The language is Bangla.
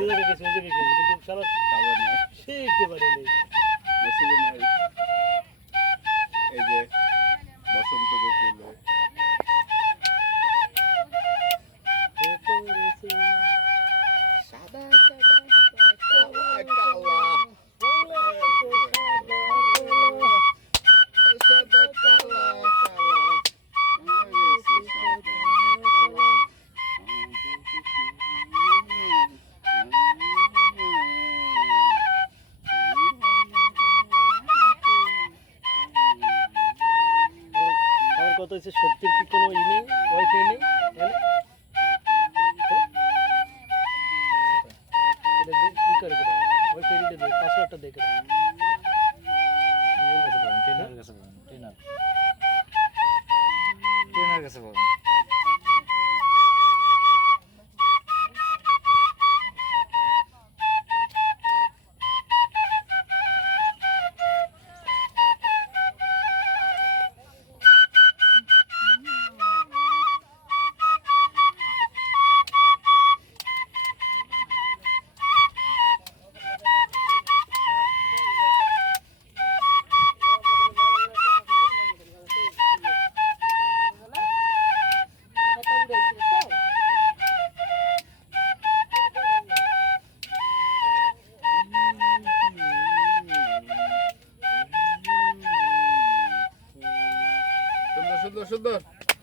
জায়গায় গেছে ওই জায়গায় গেছে কিন্তু সারা শিখতে পারিনি নাই। কথা হচ্ছে শক্তির কি কোনো ই নেই ওয়াইফাই নেই পাসওয়ার্ডটা দেখে ট্রেনার কাছে ট্রেনার। ট্রেনার কাছে সুন্দর সুন্দর